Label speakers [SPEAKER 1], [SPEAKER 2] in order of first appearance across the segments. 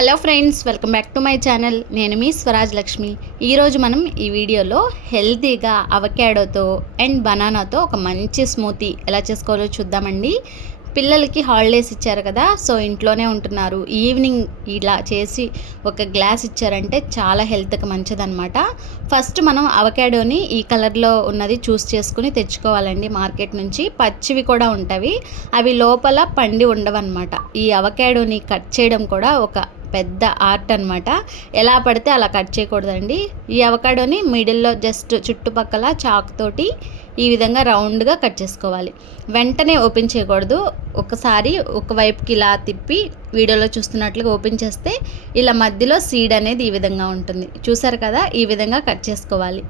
[SPEAKER 1] Hello friends welcome back to my channel నేను మీ స్వరాజ్ లక్ష్మి. ఈరోజు మనం ఈ వీడియోలో హెల్తీగా అవకాడోతో అండ్ బనానాతో ఒక మంచి స్మూతీ ఎలా చేసుకోవాలో చూద్దామండి. పిల్లలకి హాలిడేస్ ఇచ్చారు కదా సో ఇంట్లోనే ఉంటున్నారు. ఈవినింగ్ ఇలా చేసి ఒక గ్లాస్ ఇచ్చారంటే చాలా హెల్త్కి మంచిదన్నమాట. ఫస్ట్ మనం అవకాడోని ఈ కలర్లో ఉన్నది చూస్ చేసుకుని తెచ్చుకోవాలండి. మార్కెట్ నుంచి పచ్చివి కూడా ఉంటాయి అవి లోపల పండి ఉండవన్నమాట. ఈ అవకాడోని కట్ చేయడం కూడా ఒక పెద్ద ఆర్ట్ అనమాట ఎలా పడితే అలా కట్ చేయకూడదండి. ఈ అవకాడోని మిడిల్లో జస్ట్ చుట్టుపక్కల చాక్ తోటి ఈ విధంగా రౌండ్గా కట్ చేసుకోవాలి. వెంటనే ఓపెన్ చేయకూడదు. ఒకసారి ఒకవైపుకి ఇలా తిప్పి వీడియోలో చూస్తున్నట్లుగా ఓపెన్ చేస్తే ఇలా మధ్యలో సీడ్ అనేది ఈ విధంగా ఉంటుంది. చూసారు కదా? ఈ విధంగా కట్ చేసుకోవాలి.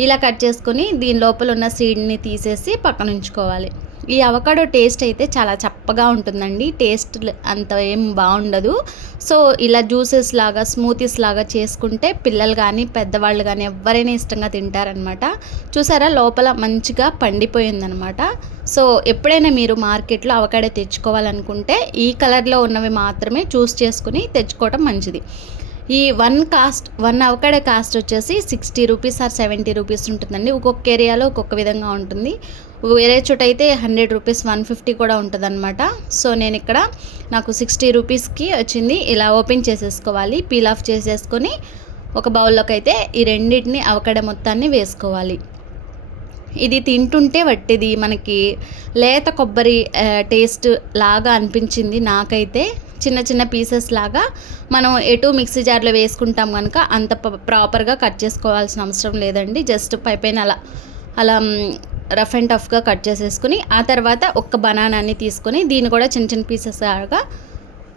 [SPEAKER 1] ఇలా కట్ చేసుకొని దీని లోపల ఉన్న సీడ్ని తీసేసి పక్కన ఉంచుకోవాలి. ఈ అవకాడో టేస్ట్ అయితే చాలా చప్పగా ఉంటుందండి. టేస్ట్ అంత ఏం బాగుండదు. సో ఇలా జ్యూసెస్ లాగా స్మూతీస్ లాగా చేసుకుంటే పిల్లలు కానీ పెద్దవాళ్ళు కానీ ఎవరైనా ఇష్టంగా తింటారనమాట చూసారా? లోపల మంచిగా పండిపోయిందనమాట సో ఎప్పుడైనా మీరు మార్కెట్లో అవకాడో తెచ్చుకోవాలనుకుంటే ఈ కలర్లో ఉన్నవి మాత్రమే చూస్ చేసుకుని తెచ్చుకోవటం మంచిది. ఈ one cost one avocado cost వచ్చేసి sixty rupees or seventy rupees ఉంటుందండి. ఒక్కొక్క ఏరియాలో ఒక్కొక్క విధంగా ఉంటుంది. వేరే చోట అయితే హండ్రెడ్ రూపీస్ వన్ ఫిఫ్టీ కూడా ఉంటుంది అనమాట సో నేను ఇక్కడ నాకు సిక్స్టీ రూపీస్కి వచ్చింది. ఇలా ఓపెన్ చేసేసుకోవాలి. పీల్ ఆఫ్ చేసేసుకొని ఒక బౌల్లోకి అయితే ఈ రెండింటిని అవకాడ మొత్తాన్ని వేసుకోవాలి. ఇది తింటుంటే వట్టిది. మనకి లేత కొబ్బరి టేస్ట్ లాగా అనిపించింది నాకైతే. చిన్న చిన్న పీసెస్ లాగా మనం ఎటు మిక్సీ జార్లో వేసుకుంటాం కనుక అంత ప్రాపర్గా కట్ చేసుకోవాల్సిన అవసరం లేదండి. జస్ట్ పై పైన అలా అలా రఫ్ అండ్ టఫ్గా కట్ చేసేసుకుని ఆ తర్వాత ఒక్క బనానాని తీసుకొని దీన్ని కూడా చిన్న చిన్న పీసెస్ లాగా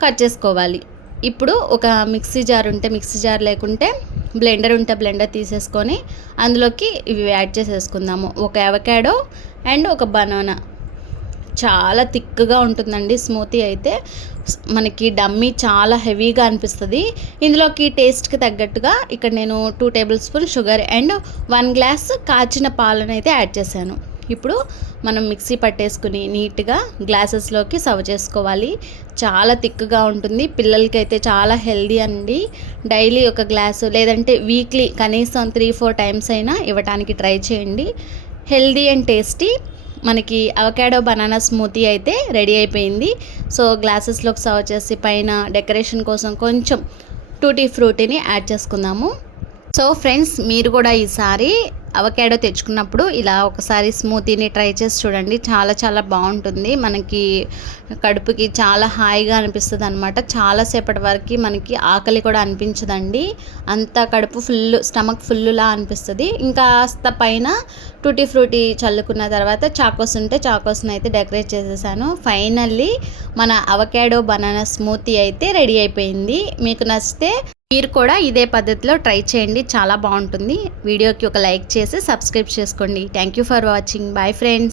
[SPEAKER 1] కట్ చేసుకోవాలి. ఇప్పుడు ఒక మిక్సీ జార్ ఉంటే మిక్సీ జార్ లేకుంటే బ్లెండర్ ఉంటే బ్లెండర్ తీసేసుకొని అందులోకి ఇవి యాడ్ చేసేసుకుందాము. ఒక అవకాడో అండ్ ఒక బనానా. చాలా థిక్గా ఉంటుందండి స్మూతీ అయితే. మనకి డమ్మీ చాలా హెవీగా అనిపిస్తుంది. ఇందులోకి టేస్ట్కి తగ్గట్టుగా ఇక్కడ నేను two tablespoon sugar and one glass కాచిన పాలను అయితే యాడ్ చేశాను. ఇప్పుడు మనం మిక్సీ పట్టేసుకుని నీట్గా గ్లాసెస్లోకి సర్వ్ చేసుకోవాలి. చాలా థిక్గా ఉంటుంది. పిల్లలకి అయితే చాలా హెల్దీ అండి. డైలీ ఒక గ్లాసు లేదంటే వీక్లీ కనీసం త్రీ ఫోర్ టైమ్స్ అయినా ఇవ్వడానికి ట్రై చేయండి. హెల్దీ అండ్ టేస్టీ మనకి అవకాడో బనానా స్మూతీ అయితే రెడీ అయిపోయింది. సో గ్లాసెస్లోకి సర్వ్ చేసి పైన డెకరేషన్ కోసం కొంచెం టూటీ ఫ్రూటీని యాడ్ చేసుకుందాము. సో ఫ్రెండ్స్ మీరు కూడా ఈసారి అవకాడో తెచ్చుకున్నప్పుడు ఇలా ఒకసారి స్మూతీని ట్రై చేసి చూడండి. చాలా చాలా బాగుంటుంది. మనకి కడుపుకి చాలా హాయిగా అనిపిస్తుంది అనమాట చాలాసేపటి వరకు మనకి ఆకలి కూడా అనిపించదండి. అంత కడుపు ఫుల్ స్టమక్ ఫుల్లా అనిపిస్తుంది. ఇంకా పైన టూటీ ఫ్రూటీ చల్లుకున్న తర్వాత చాకోస్ ఉంటే చాకోస్ని అయితే డెకరేట్ చేసేసాను. ఫైనల్లీ మన అవకాడో బనానా స్మూతీ అయితే రెడీ అయిపోయింది. మీకు నచ్చితే మీరు కూడా ఇదే పద్ధతిలో ట్రై చేయండి. చాలా బాగుంటుంది. వీడియోకి ఒక లైక్ చేసి సబ్స్క్రైబ్ చేసుకోండి. Thank you for watching bye friends